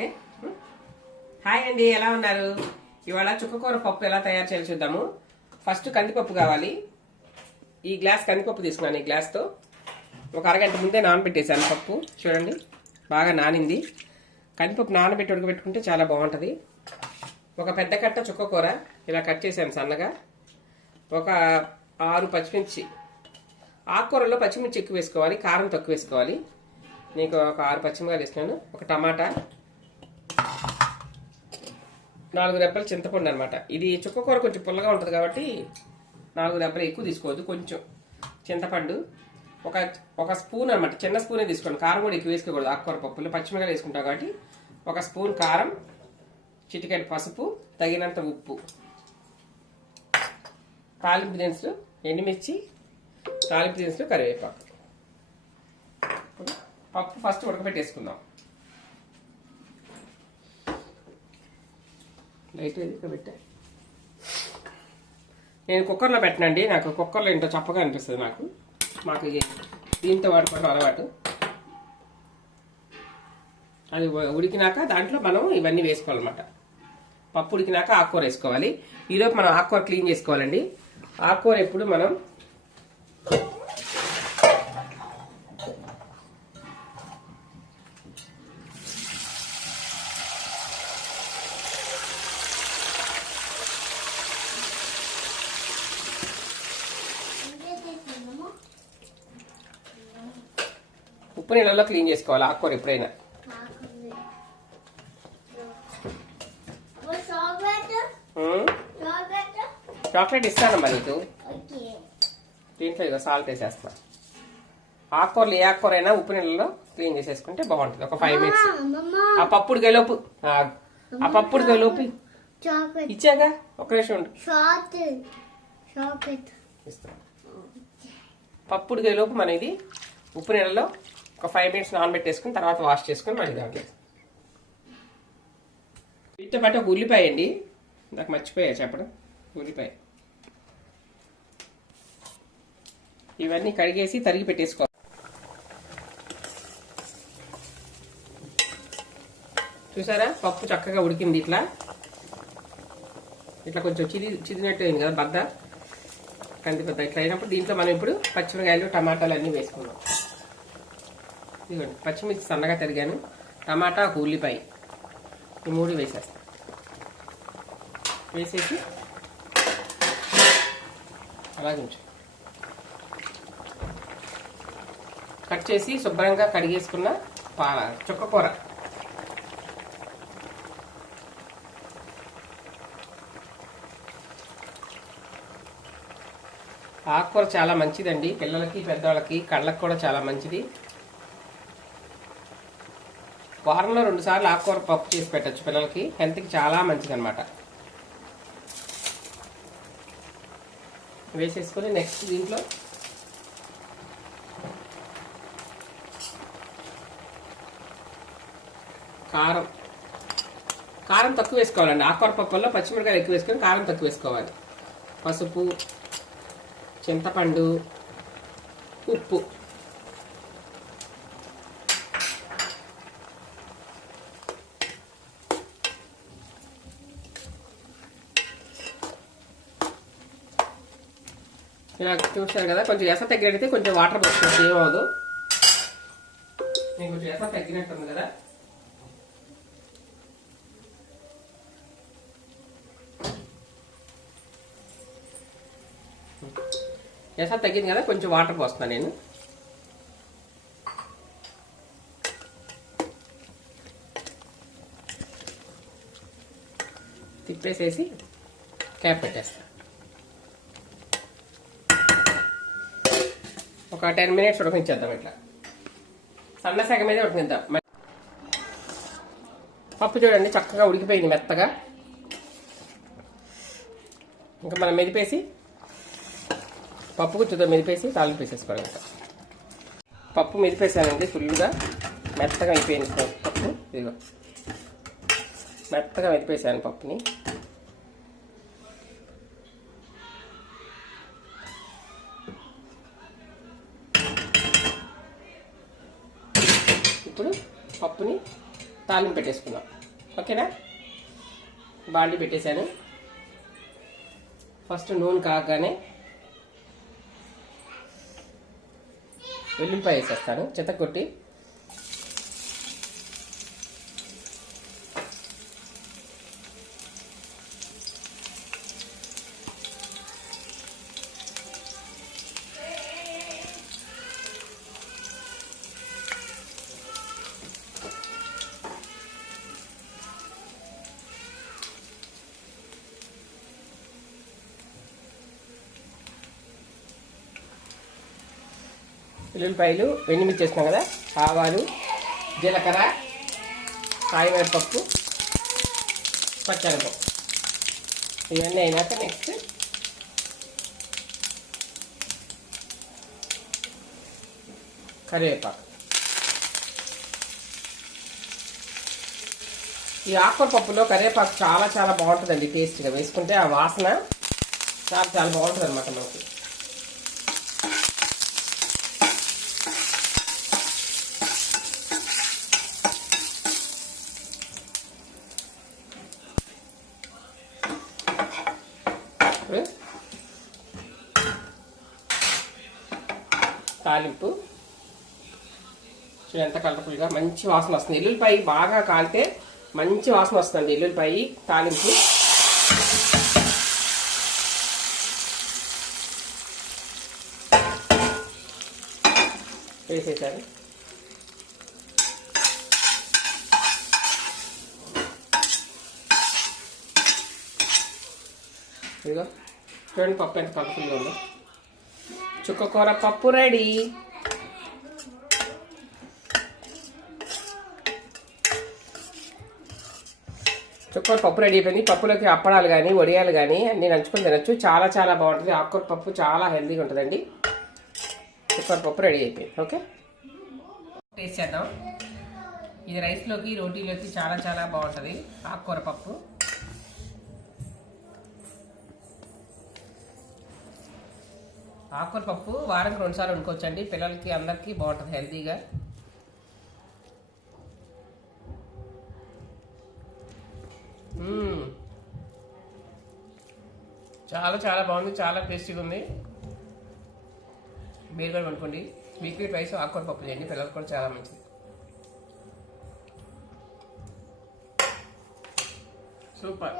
Okay. Hi అండి ఎలా ఉన్నారు? ఇవాళ చుక్కకూర పప్పు ఎలా తయారు చేయాలి చూద్దాము. ఫస్ట్ కందిపప్పు కావాలి. ఈ గ్లాస్ కందిపప్పు తీసుకున్నాను ఈ గ్లాస్తో. ఒక అరగంట ముందే నానబెట్టేసాను పప్పు. చూడండి బాగా నానింది. కందిపప్పు నానబెట్టి ఉడకబెట్టుకుంటే చాలా బాగుంటుంది. ఒక పెద్ద కట్ట చుక్కకూర ఇలా కట్ చేశాను సన్నగా. ఒక ఆరు పచ్చిమిర్చి. ఆకుకూరలో పచ్చిమిర్చి ఎక్కువ వేసుకోవాలి కారం తక్కువ వేసుకోవాలి. నీకు ఒక ఆరు పచ్చిమిరకాయలు వేసినాను ఒక టమాటా. నాలుగు రెబ్బలు చింతపండు అనమాట ఇది చుక్కకూర కొంచెం పుల్లగా ఉంటుంది కాబట్టి నాలుగు రెబ్బలు ఎక్కువ తీసుకోవద్దు. కొంచెం చింతపండు ఒక ఒక స్పూన్ అనమాట చిన్న స్పూనే తీసుకోండి. కారం కూడా ఎక్కువ వేసుకోకూడదు. ఆకుకూర పప్పులు పచ్చిమిరకాయలు వేసుకుంటాం కాబట్టి ఒక స్పూన్ కారం చిటికెడు పసుపు తగినంత ఉప్పు. తాలింపు దినుసులు ఎండుమిర్చి తాలింపు దినుసులు కరివేపాకు. పప్పు ఫస్ట్ ఉడకబెట్టేసుకుందాం. లైట్ ఏది ఇక్కడ నేను కుక్కర్లో పెట్టనండి. నాకు కుక్కర్లో ఏంటో చప్పగా అనిపిస్తుంది నాకు. మాకు దీంతో వాడుకోవడం అలవాటు. అది ఉడికినాక దాంట్లో మనం ఇవన్నీ వేసుకోవాలన్నమాట. పప్పు ఉడికినాక ఆకుకూర వేసుకోవాలి. ఈరోజు మనం ఆకుకూర క్లీన్ చేసుకోవాలండి. ఆకుకూర ఎప్పుడు మనం ఉప్పు నీళ్ళలో క్లీన్ చేసుకోవాలి? ఆకుకూర ఎప్పుడైనా? చాక్లెట్. ఇస్తానమ్మా నీకు? దీంట్లో ఇక సాల్ట్ వేసేస్తా ఆకుకూరలు ఏ ఆకుకూర అయినా ఉప్పు నీళ్ళలో క్లీన్ చేసేసుకుంటే బాగుంటుంది. ఒక ఫైవ్ మినిట్స్ ఆ పప్పుడు గెలోపు. ఆ, పప్పుడు గెలోపు. చాక్లెట్. ఇచ్చాగా? ఒక నిమిషం ఉండు. ఇస్తాను పప్పుడు గెలోపు మన ఇది ఉప్పు నీళ్ళలో ఒక ఫైవ్ మినిట్స్ నానబెట్టేసుకుని తర్వాత వాష్ చేసుకుని మళ్ళీ దాంట్లో. వీటితో పాటు ఒక ఉల్లిపాయ అండి. నాకు మర్చిపోయా చెప్పడం. ఉల్లిపాయ. ఇవన్నీ కడిగేసి తరిగి పెట్టేసుకోవాలి. చూసారా? పప్పు చక్కగా ఉడికింది ఇట్లా. ఇట్లా కొంచెం చిది చిదినట్టు అయింది కదా బద్ద. కంది బద్ద ఇట్లా అయినప్పుడు దీంట్లో మనం ఇప్పుడు పచ్చిమిరకాయలు టమాటాలు అన్నీ వేసుకున్నాం ఇదిగోండి పచ్చిమిర్చి సన్నగా తరిగాను. టమాటా ఒక ఉల్లిపాయ. ఈ మూడు వేసేస్తాం. వేసేసి అలాగే ఉంచు. కట్ చేసి శుభ్రంగా కడిగేసుకున్న పాల చుక్కకూర ఆకుకూర చాలా మంచిదండి. పిల్లలకి పెద్దవాళ్ళకి కళ్ళకి కూడా చాలా మంచిది. వారంలో రెండు సార్లు ఆకుకూర పప్పు చేసి పెట్టచ్చు పిల్లలకి. హెల్త్కి చాలా మంచిది అనమాట వేసేసుకొని నెక్స్ట్ దీంట్లో కారం. కారం తక్కువ వేసుకోవాలండి. ఆకుకూర పప్పుల్లో పచ్చిమిరకాయలు ఎక్కువ వేసుకొని కారం తక్కువ వేసుకోవాలి. పసుపు చింతపండు ఉప్పు. ఇలా చూసారు కదా కొంచెం ఎస తగ్గినట్టయితే కొంచెం వాటర్ పోసుకోవచ్చు ఏమవదు నేను కొంచెం ఎస తగ్గినట్టుంది కదా. ఎస తగ్గింది కదా కొంచెం వాటర్ పోస్తున్నాను నేను. తిప్పేసేసి క్యాప్ పెట్టేస్తాను ఒక టెన్ మినిట్స్ ఉడకించేద్దాం ఇట్లా. సన్న సగం మీద ఉడకనిద్దాం పప్పు చూడండి చక్కగా ఉడికిపోయింది మెత్తగా. ఇంకా మనం మెదిపేసి పప్పు గుచ్చుతో మెదిపేసి తాలింపు వేసేసుకోవాలి ఇంకా. పప్పు మెదిపేసానండి ఫుల్గా. మెత్తగా అయిపోయింది పప్పు. ఇదిగో. మెత్తగా మెదిపేసాను పప్పుని. ఇప్పుడు పప్పుని తాలింపు పెట్టేసుకుందాం. ఓకేనా? బాండి పెట్టేశాను. ఫస్ట్ నూనె కాగానే వెల్లుల్లిపాయ వేసేస్తాను. చెత్త కొట్టి ఉల్లిపాయలు వెండిమిర్చి చేసినాం కదా ఆవాలు జీలకర్ర కాయమిరపప్పు పచ్చనిపప్పు ఇవన్నీ అయినాక నెక్స్ట్ కరివేపాకు. ఈ ఆకుకూర పప్పులో కరివేపాకు చాలా చాలా బాగుంటుందండి టేస్ట్గా వేసుకుంటే ఆ వాసన చాలా చాలా బాగుంటుంది అనమాట మనకి ఇప్పుడు తాలింపు. చూడండి ఎంత కలర్ఫుల్గా. మంచి వాసన వస్తుంది. ఎల్లుల్లిపాయ బాగా కాలితే మంచి వాసన వస్తుంది ఎల్లుల్లిపాయ తాలింపు. వేసేసారు. ఇదిగో. చూడండి పప్పు ఎంత కలర్ఫుల్గా ఉందో. చుక్కకూర పప్పు రెడీ. చుక్కూర పప్పు రెడీ అయిపోయింది. పప్పులోకి అప్పడాలు కానీ వడియాలు కానీ అన్ని నంచుకొని తినచ్చు. చాలా చాలా బాగుంటుంది. ఆకుకూర పప్పు చాలా హెల్తీగా ఉంటుందండి. చుక్కూర పప్పు రెడీ అయిపోయింది. ఓకే? టేస్ట్ చేద్దాం. ఇది రైస్లోకి రోటీలోకి చాలా చాలా బాగుంటుంది. ఆకుకూర పప్పు. ఆకుకూర పప్పు వారానికి రెండుసార్లు వండుకోవచ్చండి. పిల్లలకి అందరికీ బాగుంటుంది హెల్తీగా. చాలా చాలా బాగుంది. చాలా టేస్టీగా ఉంది. మీరు కూడా వండుకోండి. వీక్లీ ప్రైస్ ఆకుకూర పప్పు చేయండి. పిల్లలకు కూడా చాలా మంచిది. సూపర్.